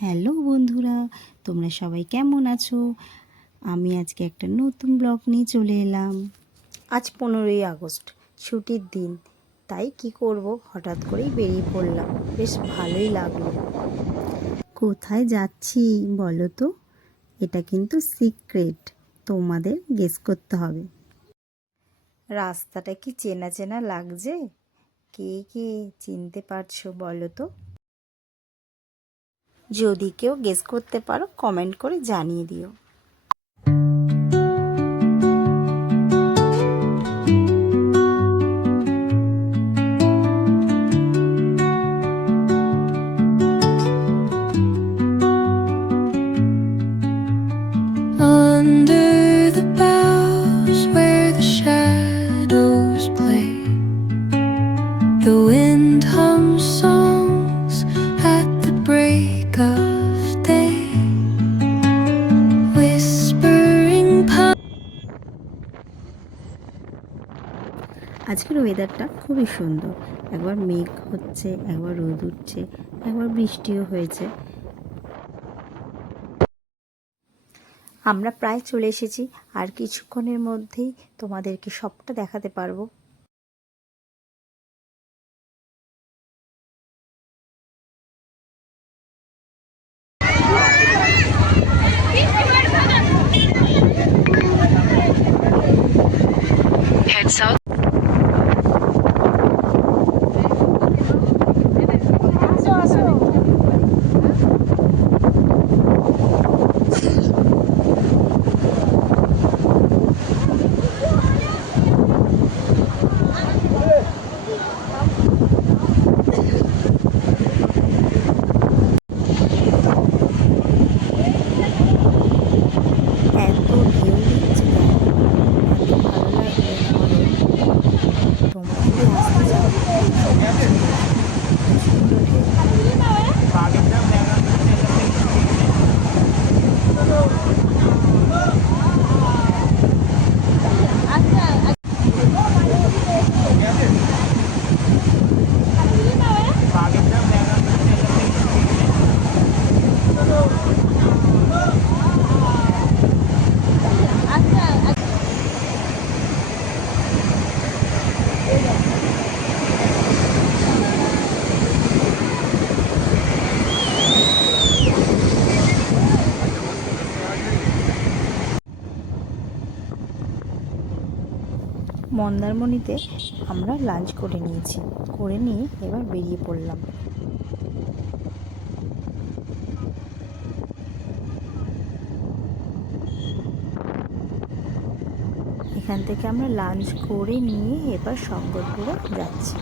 Hello বন্ধুরা, তোমরা সবাই কেমন আছো? আমি আজকে একটা নতুন ব্লগ নিয়ে চলে এলাম। আজ 15ই আগস্ট, ছুটির দিন। তাই কি করব, হঠাৎ করেই বেরিয়ে পড়লাম। বেশ ভালোই লাগলো। কোথায় যাচ্ছি বলো তো? এটা কিন্তু সিক্রেট, তোমাদের গেস করতে হবে। রাস্তাটা কি চেনা চেনা লাগছে? কে কে চিনতে পারছো বলো তো? যদি কেউ গেস করতে পারো কমেন্ট করে জানিয়ে দিও। Under the boughs where the shadows play, the wind hums songs at the break of day, whispering আজকের ওয়েদারটা খুবই সুন্দর। একবার মেঘ হচ্ছে, একবার রোদ উঠছে, একবার বৃষ্টিও হয়েছে। আমরা প্রায় চলে এসেছি, আর কিছুক্ষণের মধ্যেই তোমাদেরকে সবটা দেখাতে পারবো। head south. এত ঢেউ দিচ্ছে কেন? এত ভালো লাগলো আমাদের। তোমরা যদি আসতে চাও প্রচণ্ড ঢেউ। মন্দারমণিতে আমরা লাঞ্চ করে নিয়েছি, করে নিয়ে এবার বেরিয়ে পড়লাম। এখান থেকে আমরা লাঞ্চ করে নিয়ে এবার শঙ্করপুরে যাচ্ছি।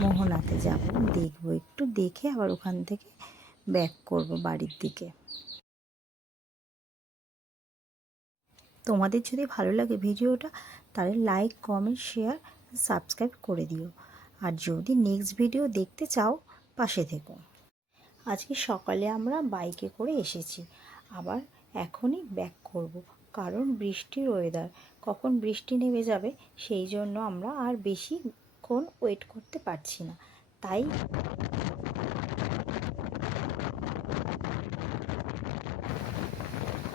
মোহনাতে যাব, দেখবো, একটু দেখে আবার ওখান থেকে ব্যাক করব বাড়ির দিকে। তোমাদের যদি ভালো লাগে ভিডিওটা, তাহলে লাইক, কমেন্ট, শেয়ার, সাবস্ক্রাইব করে দিও। আর যদি নেক্সট ভিডিও দেখতে চাও, পাশে থেকো। আজকে সকালে আমরা বাইকে করে এসেছি, আবার এখনই ব্যাক করব, কারণ বৃষ্টির ওয়েদার, কখন বৃষ্টি নেমে যাবে সেই জন্য আমরা আর বেশিক্ষণ ওয়েট করতে পারছি না। তাই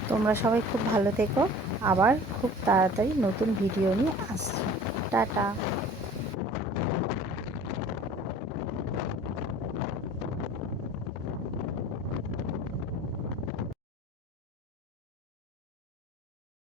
তোমরা সবাই খুব ভালো থেকো, আবার খুব তাড়াতাড়ি নতুন ভিডিও নিয়ে আসছি। টাটা।